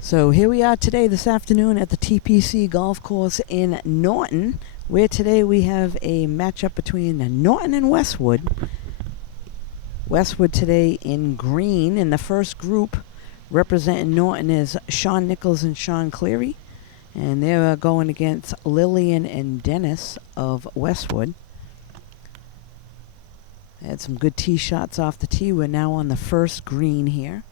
So here we are today, this afternoon, at the TPC Golf Course in Norton, where today we have a matchup between Norton and Westwood. Westwood today in green. In the first group, representing Norton is Sean Nichols and Sean Cleary. And they're going against Lillian and Dennis of Westwood. They had some good tee shots off the tee. We're now on the first green here.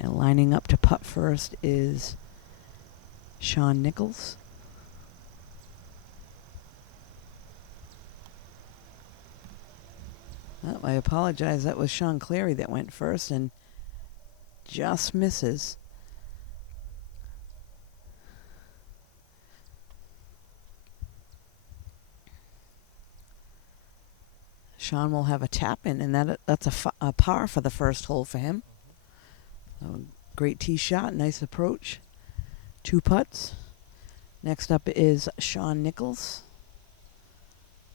And lining up to putt first is Sean Nichols. Oh, I apologize. That was Sean Cleary that went first and just misses. Sean will have a tap in, and that's a par for the first hole for him. So, great tee shot, nice approach. 2 putts. Next up is Sean Nichols.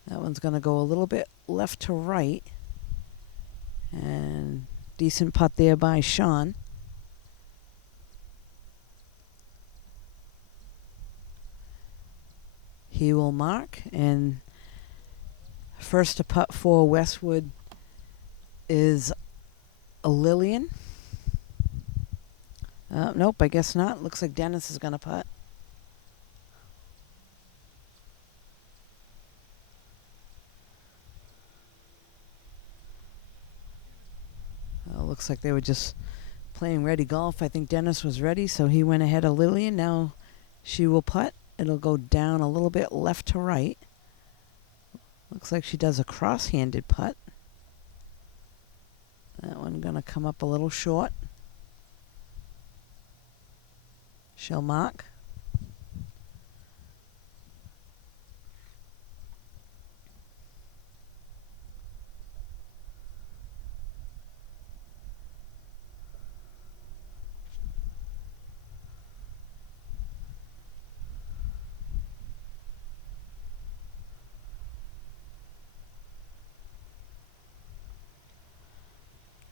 That one's going to go a little bit left to right. And decent putt there by Sean. He will mark, and first to putt for Westwood is a Lillian. Nope, I guess not. Looks like Dennis is going to putt. Looks like they were just playing ready golf. I think Dennis was ready, so he went ahead of Lillian. Now she will putt. It'll go down a little bit left to right. Looks like she does a cross-handed putt. That one going to come up a little short. She'll mark.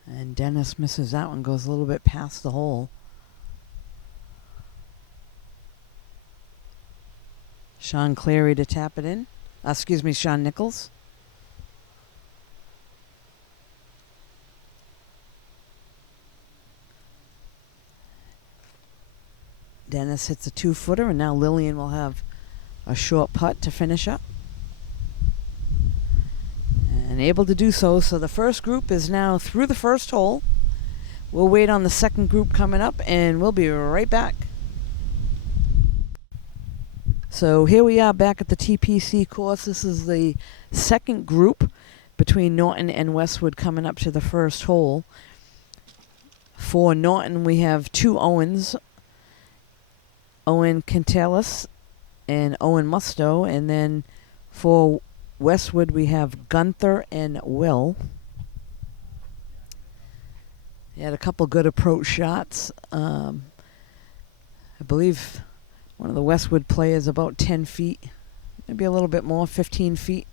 And Dennis misses that one, goes a little bit past the hole. Sean Cleary to tap it in. Sean Nichols. Dennis hits a 2-footer, and now Lillian will have a short putt to finish up. And able to do so. So the first group is now through the first hole. We'll wait on the second group coming up, and we'll be right back. So here we are back at the TPC course. This is the second group between Norton and Westwood coming up to the first hole. For Norton, we have 2 Owens. Owen Cantalis and Owen Musto. And then for Westwood, we have Gunther and Will. He had a couple good approach shots. I believe one of the Westwood players about 10 feet, maybe a little bit more, 15 feet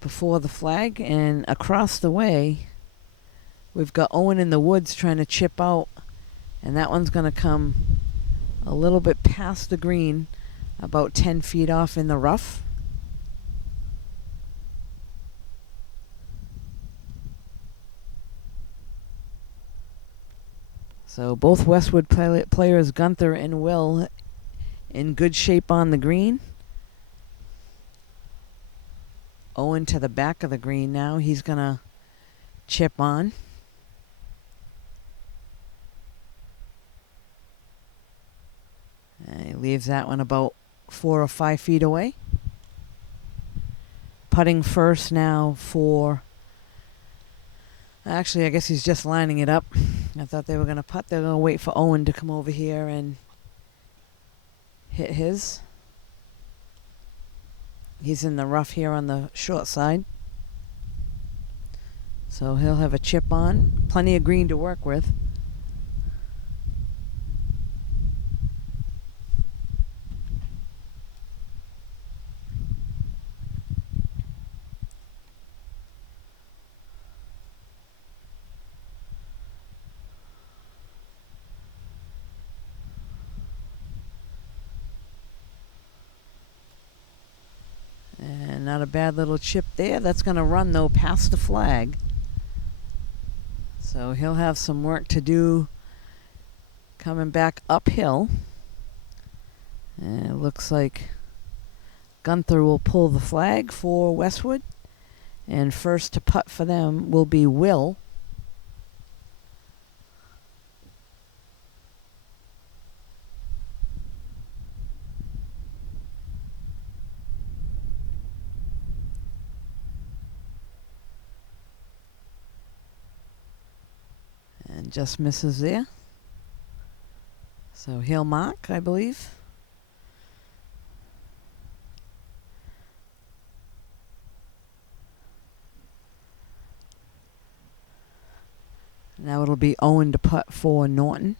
before the flag. And across the way, we've got Owen in the woods trying to chip out, and that one's going to come a little bit past the green, about 10 feet off in the rough. So both Westwood players, Gunther and Will, in good shape on the green. Owen to the back of the green now. He's going to chip on. And he leaves that one about 4 or 5 feet away. Putting first now for... Actually, I guess he's just lining it up. I thought they were going to putt. They're going to wait for Owen to come over here and hit his. He's in the rough here on the short side. So he'll have a chip on. Plenty of green to work with. not a bad little chip there. That's going to run, though, past the flag. So he'll have some work to do coming back uphill. And it looks like Gunther will pull the flag for Westwood. And first to putt for them will be Will. And just misses there. So he'll mark, I believe. Now it'll be Owen to putt for Norton.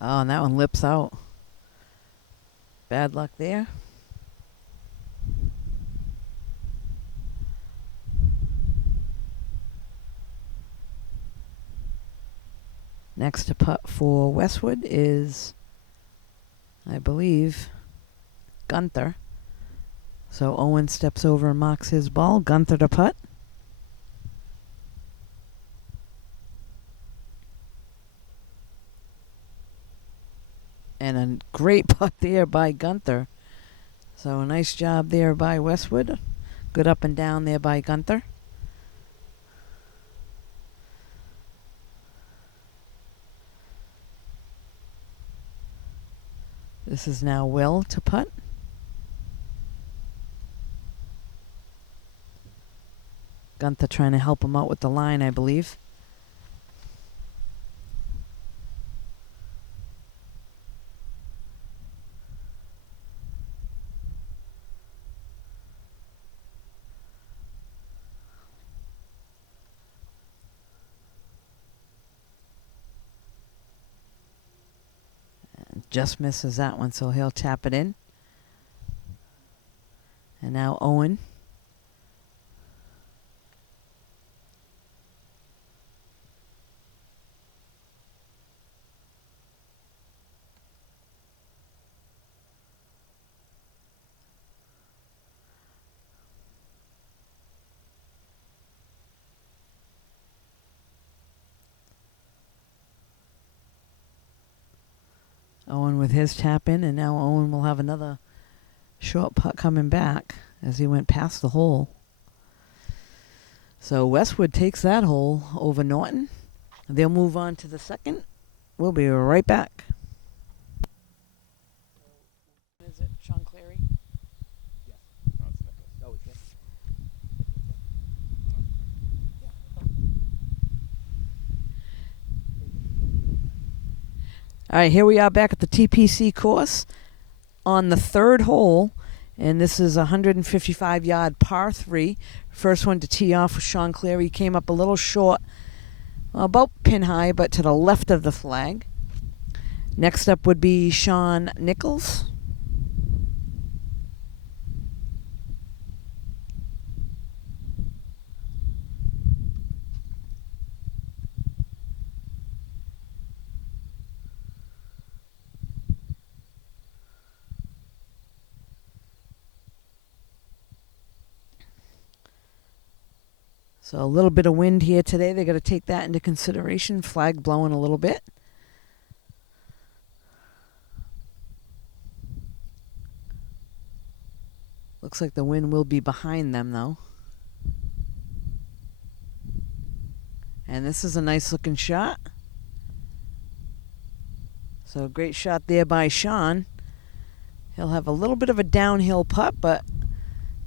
Oh, and that one lips out. Bad luck there. Next to putt for Westwood is, I believe, Gunther. So Owen steps over and marks his ball. Gunther to putt. And a great putt there by Gunther. So a nice job there by Westwood. Good up and down there by Gunther. This is now Will to putt. Gunther trying to help him out with the line, I believe. Just misses that one, so he'll tap it in. And now Owen. Owen with his tap in, and now Owen will have another short putt coming back as he went past the hole. So Westwood takes that hole over Norton. They'll move on to the second. We'll be right back. Is it Sean Clary? Yes. No, it's Nicholas. Oh, it's Nicholas. All right, here we are back at the TPC course on the third hole, and this is a 155-yard par 3. First one to tee off with Sean Clary. Came up a little short, about pin high, but to the left of the flag. Next up would be Sean Nichols. So a little bit of wind here today. They got to take that into consideration. Flag blowing a little bit. Looks like the wind will be behind them, though. And this is a nice looking shot. So great shot there by Sean. He'll have a little bit of a downhill putt, but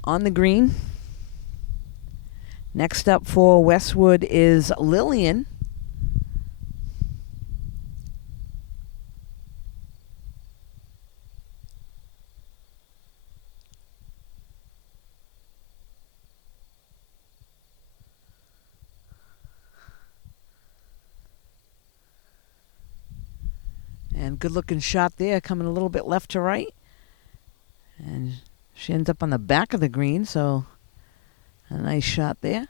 on the green. Next up for Westwood is Lillian. good looking shot there, coming a little bit left to right. And she ends up on the back of the green, so a nice shot there.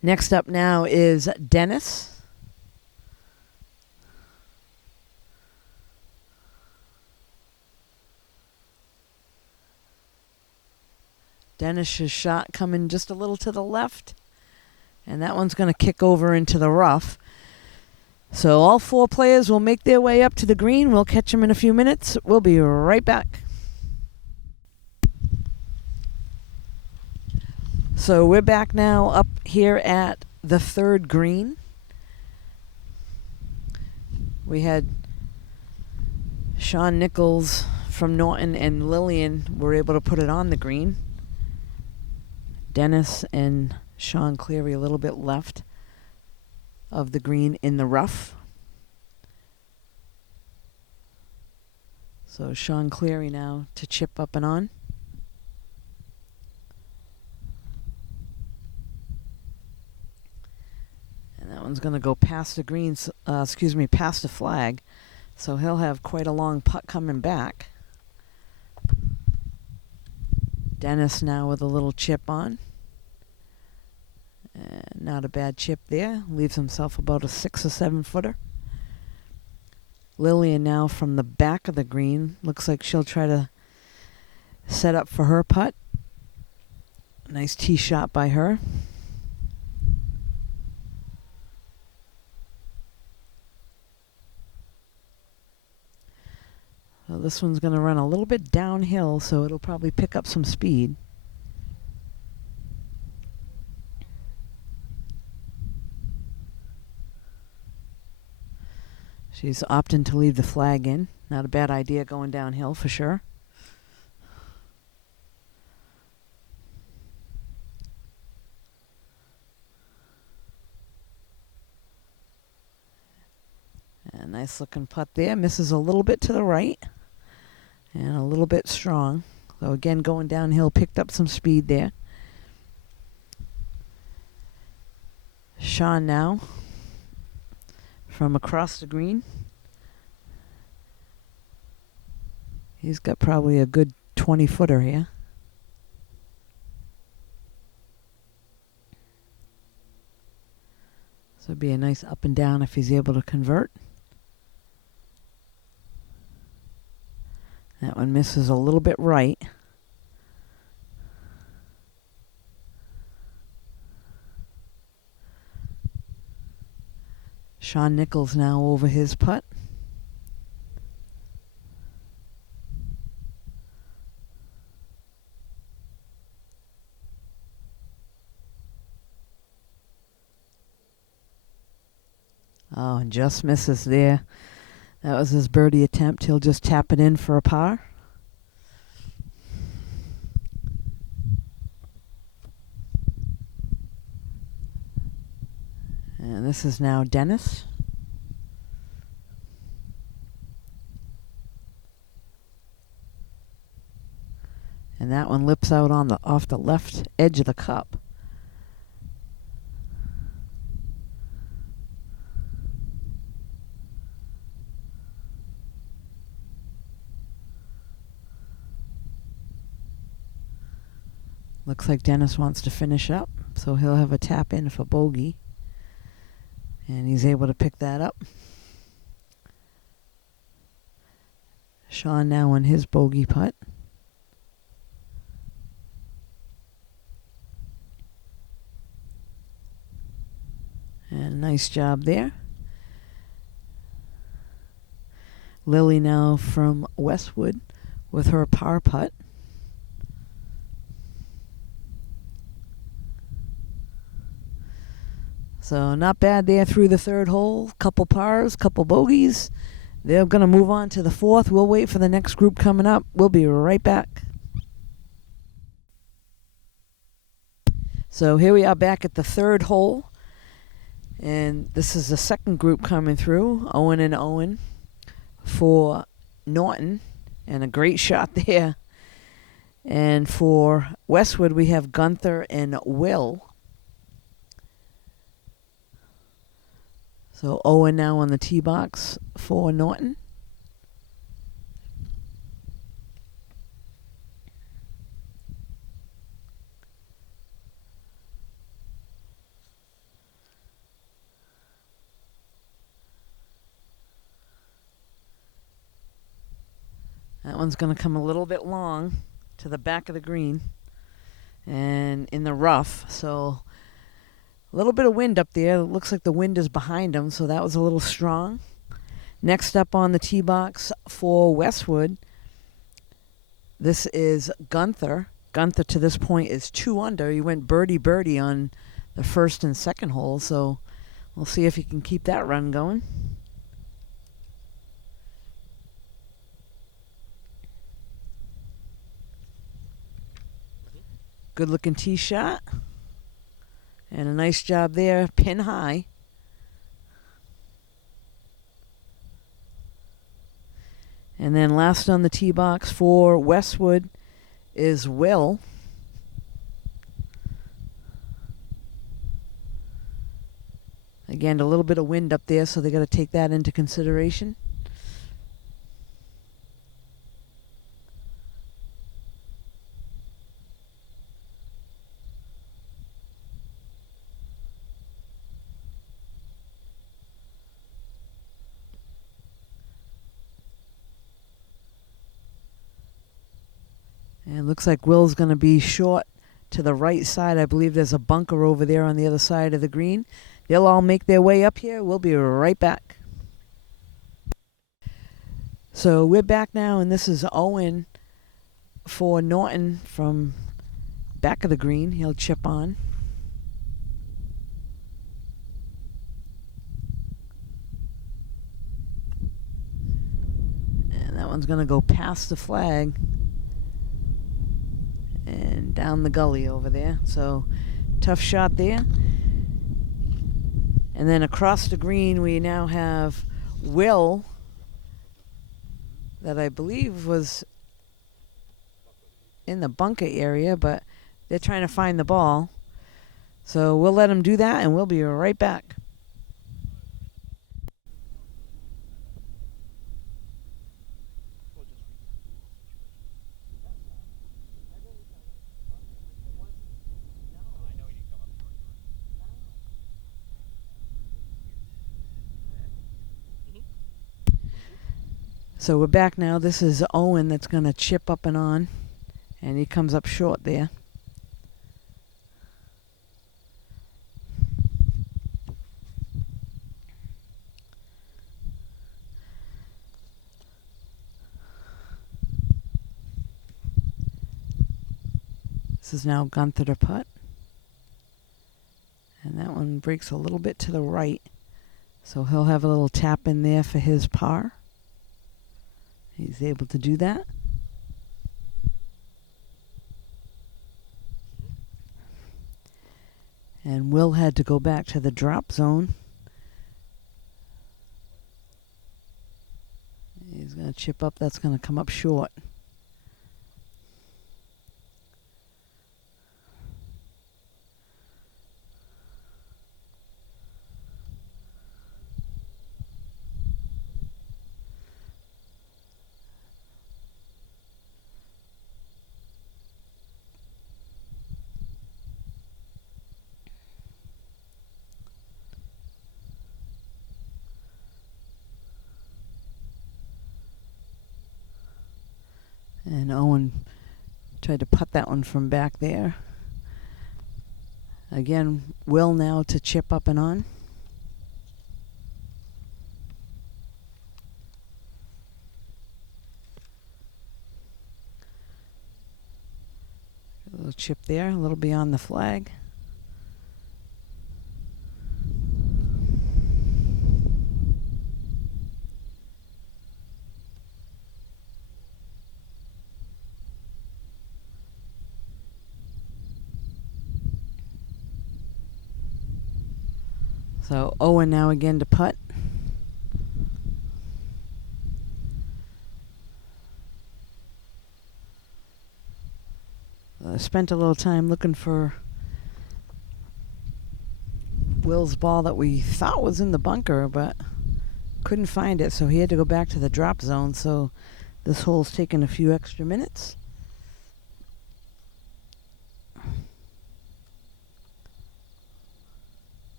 Next up now is Dennis. Dennis's shot coming just a little to the left. And that one's going to kick over into the rough. So all 4 players will make their way up to the green. We'll catch them in a few minutes. We'll be right back. So we're back now up here at the 3rd green. We had Sean Nichols from Norton and Lillian were able to put it on the green. Dennis and Sean Cleary a little bit left of the green in the rough. So Sean Cleary now to chip up and on. And that one's going to go past the green, past the flag. So he'll have quite a long putt coming back. Dennis now with a little chip on. Not a bad chip there. Leaves himself about a 6 or 7 footer. Lillian now from the back of the green. Looks like she'll try to set up for her putt. Nice tee shot by her. So this one's going to run a little bit downhill, so it'll probably pick up some speed. She's opting to leave the flag in. Not a bad idea going downhill for sure. A nice looking putt there. Misses a little bit to the right. And a little bit strong. So again, going downhill, picked up some speed there. Sean now from across the green. He's got probably a good 20-footer here. So it'd be a nice up and down if he's able to convert. That one misses a little bit right. Sean Nichols now over his putt. Oh, and just misses there. That was his birdie attempt. He'll just tap it in for a par. And this is now Dennis. And that one lips out on the off the left edge of the cup. Looks like Dennis wants to finish up, so he'll have a tap in for bogey. And he's able to pick that up. Sean now on his bogey putt. And nice job there. Lily now from Westwood with her par putt. So not bad there through the 3rd hole. Couple pars, couple bogeys. They're going to move on to the 4th. We'll wait for the next group coming up. We'll be right back. So here we are back at the 3rd hole. And this is the 2nd group coming through. Owen and Owen for Norton. And a great shot there. And for Westwood, we have Gunther and Will. So Owen now on the tee box for Norton. That one's going to come a little bit long to the back of the green and in the rough. So a little bit of wind up there. It looks like the wind is behind him, so that was a little strong. Next up on the tee box for Westwood, this is Gunther. Gunther to this point is 2 under. He went birdie on the first and second hole, so we'll see if he can keep that run going. Good looking tee shot. And a nice job there, pin high. And then last on the tee box for Westwood is Will. Again, a little bit of wind up there, so they got to take that into consideration. And it looks like Will's going to be short to the right side. I believe there's a bunker over there on the other side of the green. They'll all make their way up here. We'll be right back. So we're back now, and this is Owen for Norton from back of the green. He'll chip on. And that one's going to go past the flag and down the gully over there. So tough shot there. And then across the green we now have Will, that I believe was in the bunker area, but they're trying to find the ball. So we'll let them do that, and we'll be right back. So we're back now. This is Owen that's going to chip up and on, and he comes up short there. This is now Gunther to putt. And that one breaks a little bit to the right, so he'll have a little tap in there for his par. He's able to do that. And Will had to go back to the drop zone. He's going to chip up. That's going to come up short. And Owen tried to putt that one from back there. Again, Will now to chip up and on. A little chip there, a little beyond the flag. So Owen now again to putt. Spent a little time looking for Will's ball that we thought was in the bunker, but couldn't find it, so he had to go back to the drop zone. So this hole's taken a few extra minutes.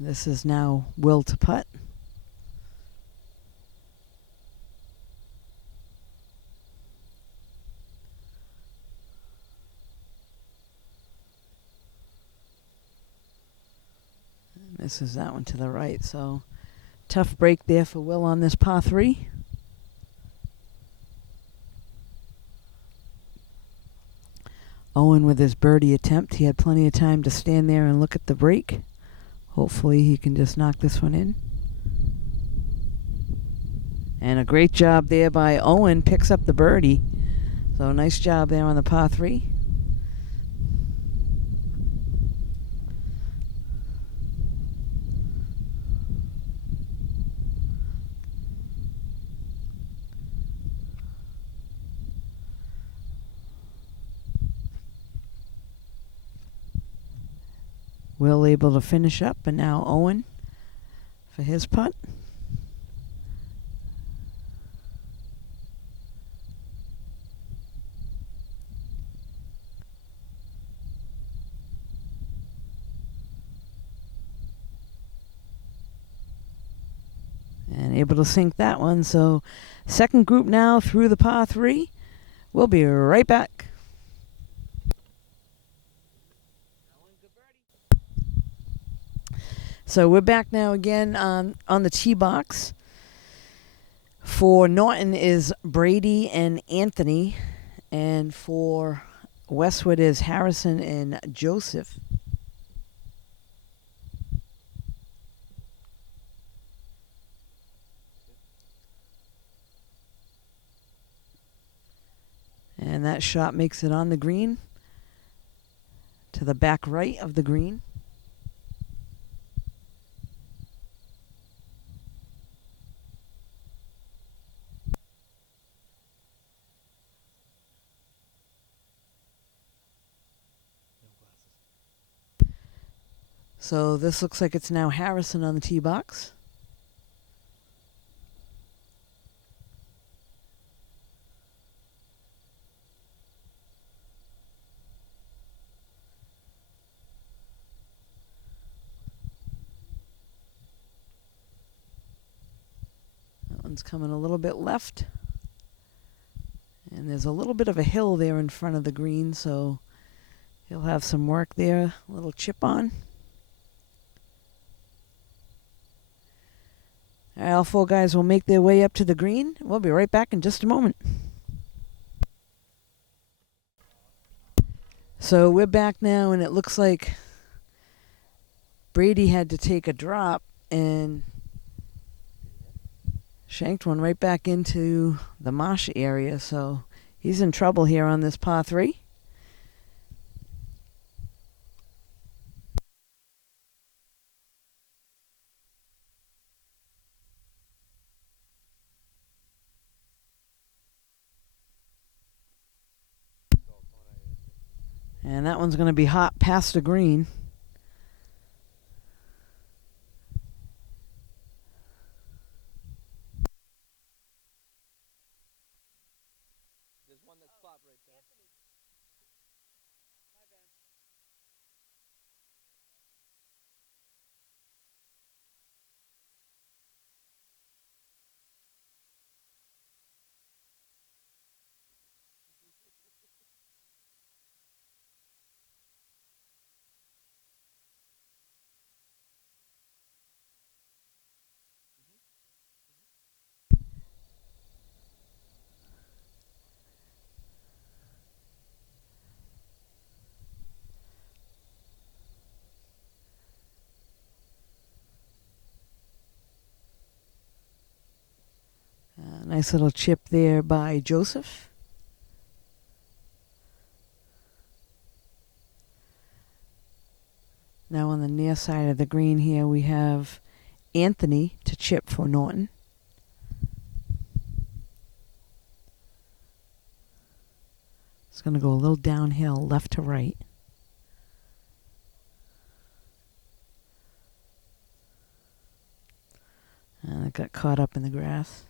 This is now Will to putt. This is that one to the right, so tough break there for Will on this par 3. Owen with his birdie attempt. He had plenty of time to stand there and look at the break. Hopefully he can just knock this one in. And a great job there by Owen. Picks up the birdie. So nice job there on the par 3. Will able to finish up, and now Owen for his putt. And able to sink that one. So second group now through the par 3. We'll be right back. So we're back now again on the tee box. For Norton is Brady and Anthony, and for Westwood is Harrison and Joseph. And that shot makes it on the green to the back right of the green. So this looks like it's now Harrison on the tee box. That one's coming a little bit left. And there's a little bit of a hill there in front of the green, so he'll have some work there. A little chip on. All right, all 4 guys will make their way up to the green. We'll be right back in just a moment. So we're back now, and it looks like Brady had to take a drop and shanked one right back into the marsh area. So he's in trouble here on this par 3. And that one's going to be hot past the green. There's one that's flat right there. Nice little chip there by Joseph. Now on the near side of the green here, we have Anthony to chip for Norton. It's going to go a little downhill, left to right. And it got caught up in the grass.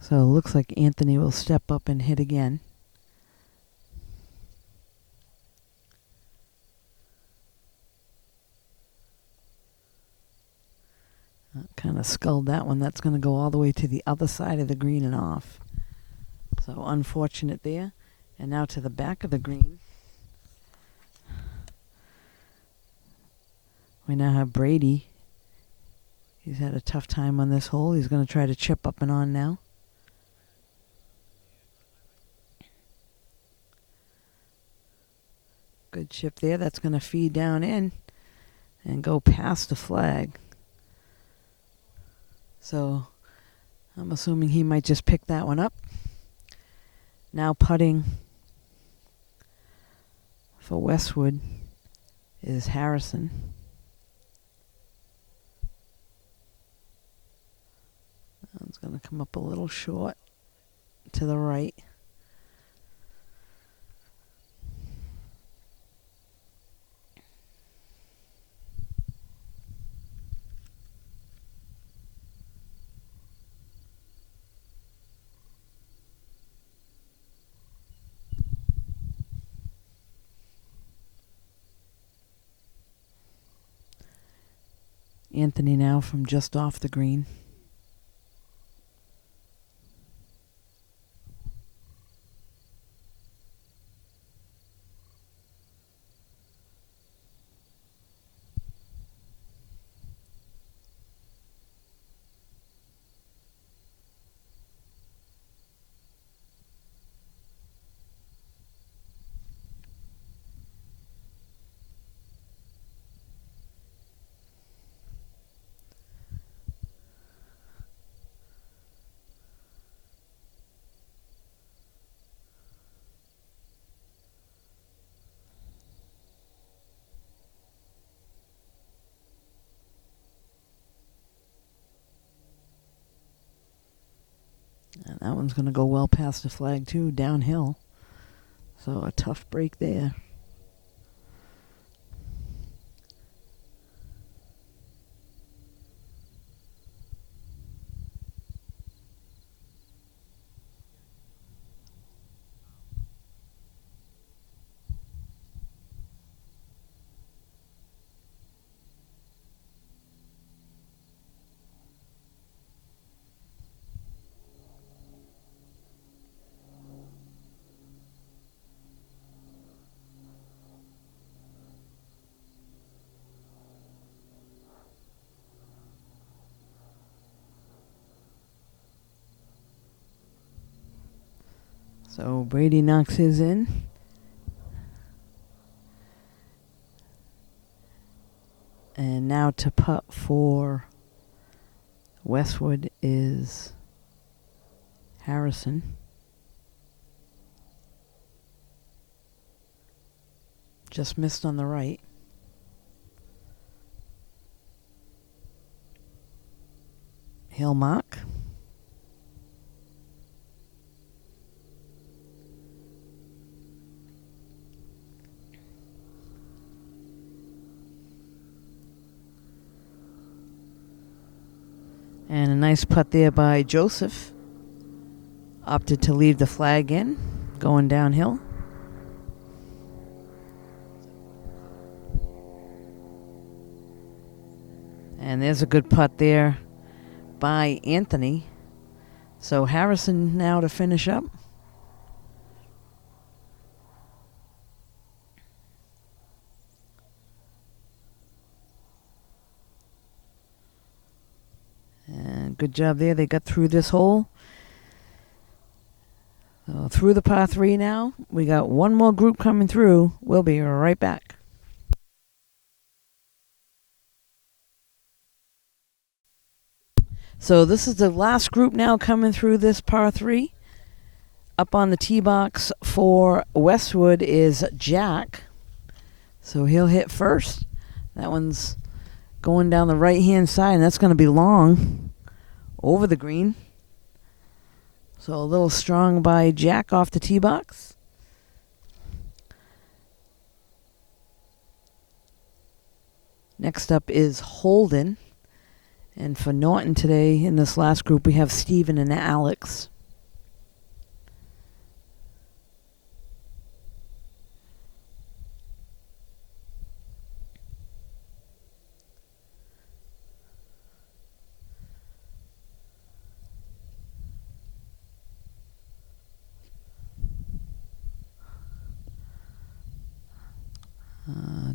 So it looks like Anthony will step up and hit again. Kind of sculled that one. That's going to go all the way to the other side of the green and off. So unfortunate there. And now to the back of the green. We now have Brady. He's had a tough time on this hole. He's going to try to chip up and on now. Good chip there. That's going to feed down in and go past the flag. So I'm assuming he might just pick that one up. Now putting for Westwood is Harrison. It's going to come up a little short to the right. Anthony now from just off the green. And that one's going to go well past the flag too, downhill. So a tough break there. So Brady knocks his in. And now to putt for Westwood is Harrison. Just missed on the right. He'll mark. And a nice putt there by Joseph. Opted to leave the flag in, going downhill. And there's a good putt there by Anthony. So Harrison now to finish up. And good job there. They got through this hole. Through the par 3 now. We got one more group coming through. We'll be right back. So this is the last group now coming through this par 3. Up on the tee box for Westwood is Jack. So he'll hit first. That one's going down the right-hand side, and that's going to be long over the green. So a little strong by Jack off the tee box. Next up is Holden. And for Norton today, in this last group, we have Steven and Alex.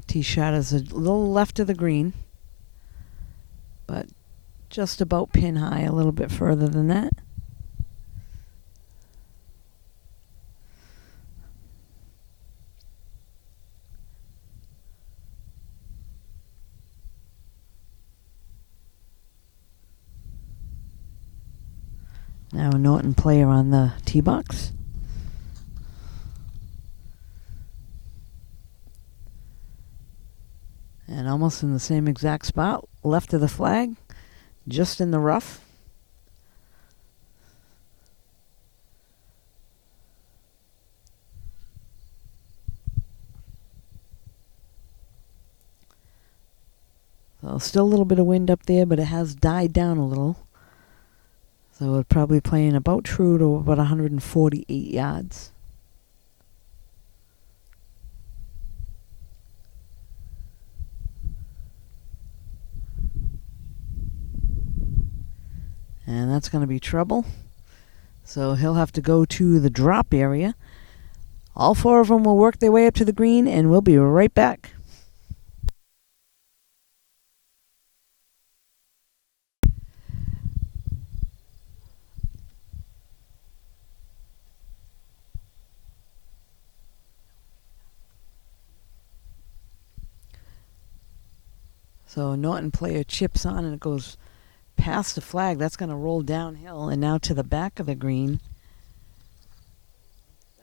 Tee shot is a little left of the green, but just about pin high, a little bit further than that. Now a Norton player on the tee box. And almost in the same exact spot, left of the flag, just in the rough. So still a little bit of wind up there, but it has died down a little. So it's probably playing about true to about 148 yards. And that's going to be trouble. So he'll have to go to the drop area. All 4 of them will work their way up to the green, and we'll be right back. So Norton player chips on, and it goes past the flag. That's going to roll downhill and now to the back of the green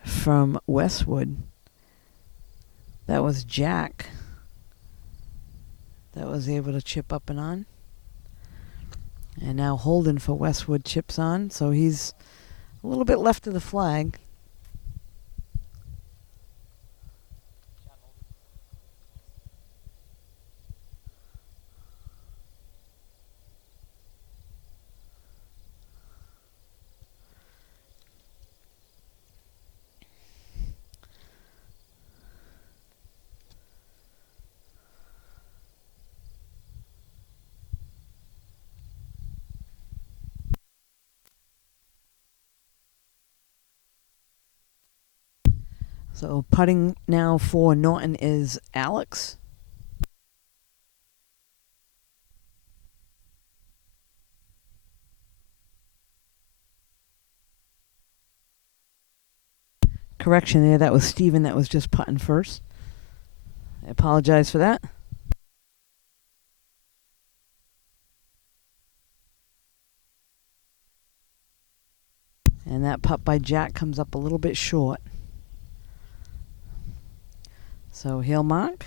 from Westwood. That was Jack that was able to chip up and on. And now Holden for Westwood chips on, so he's a little bit left of the flag. So putting now for Norton is Alex. Correction there, that was Steven that was just putting first. I apologize for that. And that putt by Jack comes up a little bit short. So he'll mark.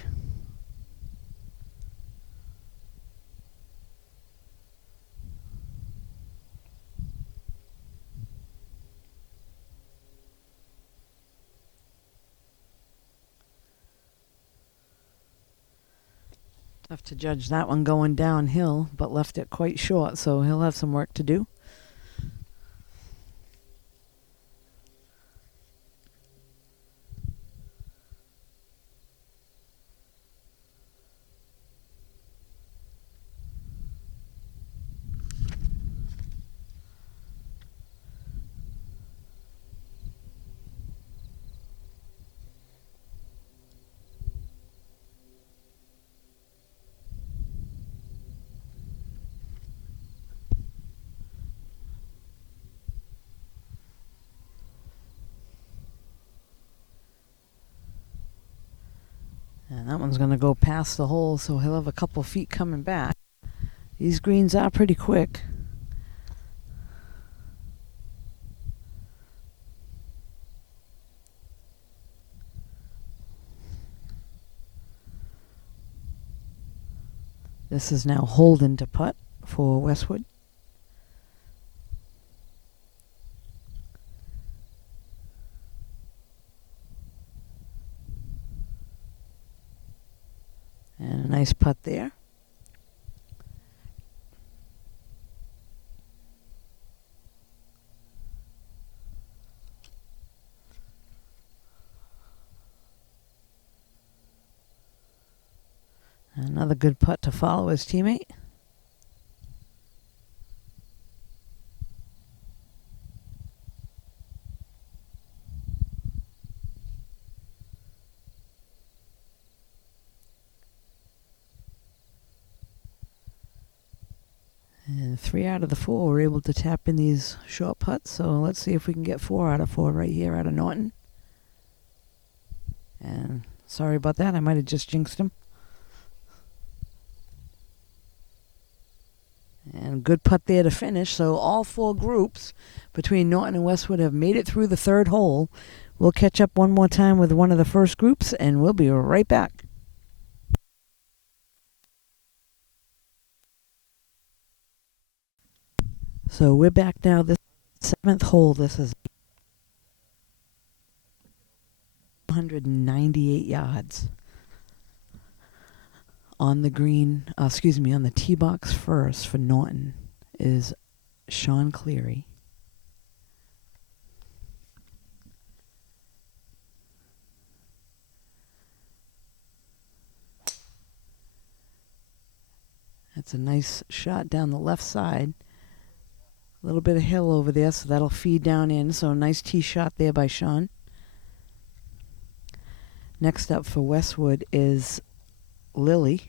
Tough to judge that one going downhill, but left it quite short, so he'll have some work to do. And that one's going to go past the hole, so he'll have a couple feet coming back. These greens are pretty quick. This is now Holden to putt for Westwood. And a nice putt there. Another good putt to follow his teammate. And 3 out of the 4 were able to tap in these short putts. So let's see if we can get 4 out of 4 right here out of Norton. And sorry about that. I might have just jinxed him. And good putt there to finish. So all 4 groups between Norton and Westwood have made it through the 3rd hole. We'll catch up one more time with one of the first groups, and we'll be right back. So we're back now. This 7th hole. This is 198 yards. On the green, on the tee box first for Norton is Sean Cleary. That's a nice shot down the left side. A little bit of hill over there, so that'll feed down in. So a nice tee shot there by Sean. Next up for Westwood is Lily.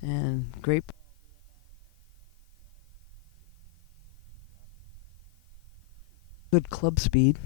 And great. Good club speed.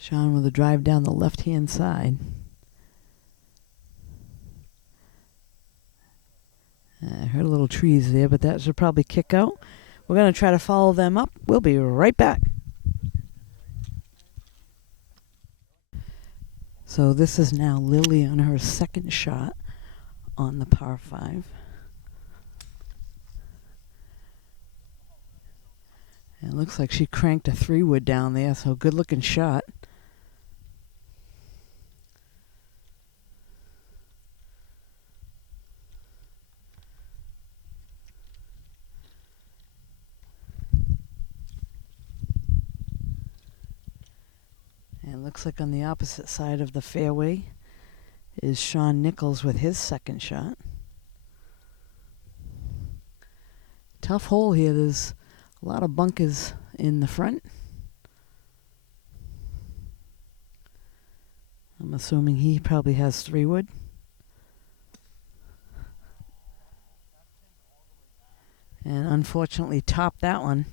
Sean with a drive down the left-hand side. I heard a little trees there, but that should probably kick out. We're going to try to follow them up. We'll be right back. So this is now Lily on her 2nd shot on the par 5. It looks like she cranked a 3-wood down there, so good looking shot. And looks like on the opposite side of the fairway is Sean Nichols with his 2nd shot. Tough hole here. There's a lot of bunkers in the front. I'm assuming he probably has 3-wood. And unfortunately topped that one.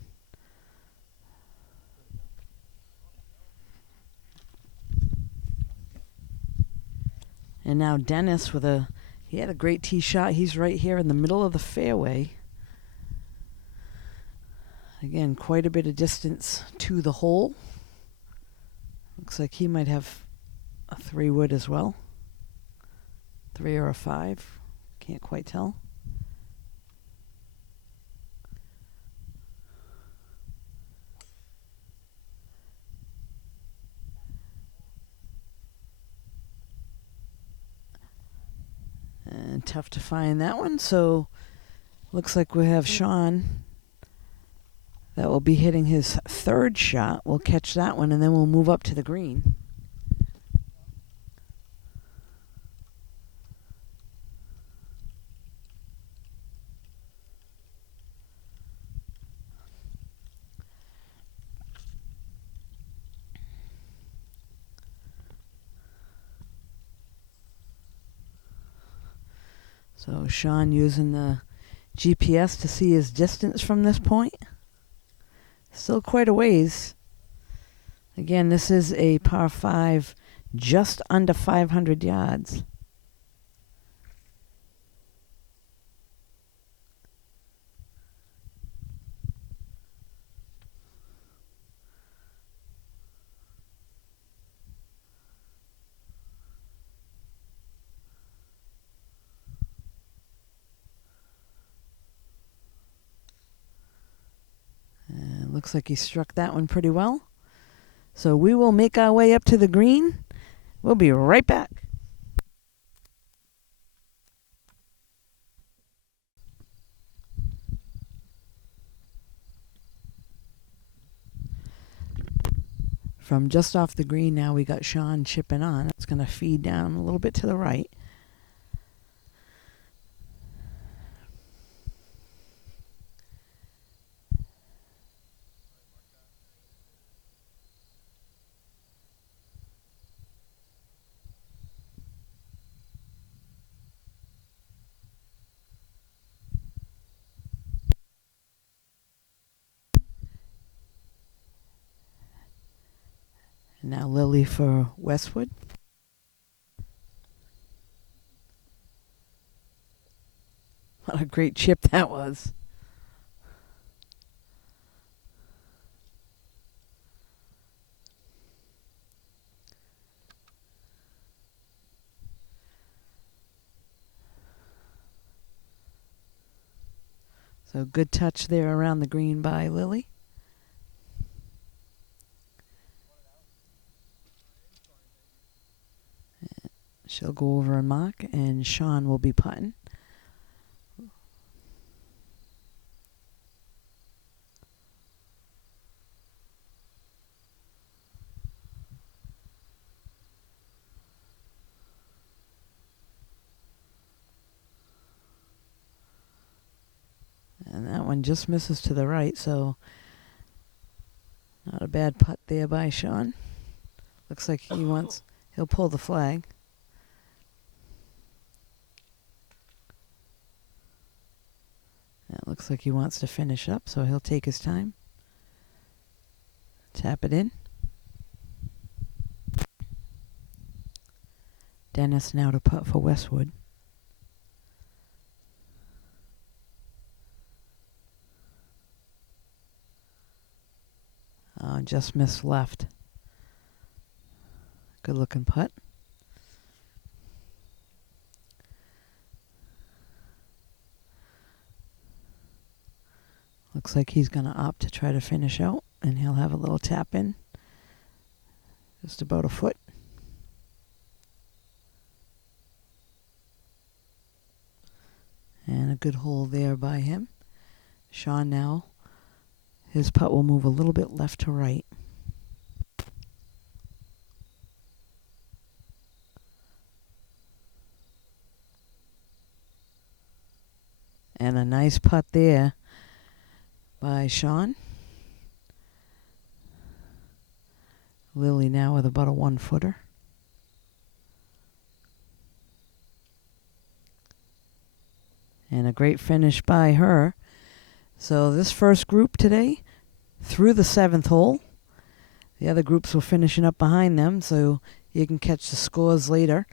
And now Dennis he had a great tee shot. He's right here in the middle of the fairway. Again, quite a bit of distance to the hole. Looks like he might have a 3-wood as well. 3 or a 5. Can't quite tell. tough to find that one. So looks like we have Sean that will be hitting his third shot. We'll catch that one, and then we'll move up to the green. So Sean using the GPS to see his distance from this point. Still quite a ways. Again, this is a par 5, just under 500 yards. Looks like he struck that one pretty well. So we will make our way up to the green. We'll be right back. From just off the green now, we got Sean chipping on. It's going to feed down a little bit to the right. Now Lily for Westwood. What a great chip that was. So good touch there around the green by Lily. She'll go over and mark, and Sean will be putting. And that one just misses to the right, so not a bad putt there by Sean. Looks like he'll pull the flag. It looks like he wants to finish up, so he'll take his time. Tap it in. Dennis now to putt for Westwood. Just missed left. Good looking putt. Looks like he's going to opt to try to finish out, and he'll have a little tap in. Just about a foot. And a good hole there by him. Sean now, his putt will move a little bit left to right. And a nice putt there by Sean. Lily now with about a 1-footer. And a great finish by her. So this first group today, through the 7th hole. The other groups were finishing up behind them, so you can catch the scores later.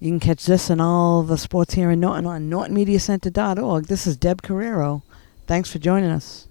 You can catch this and all the sports here in Norton on NortonMediaCenter.org. This is Deb Carrero. Thanks for joining us.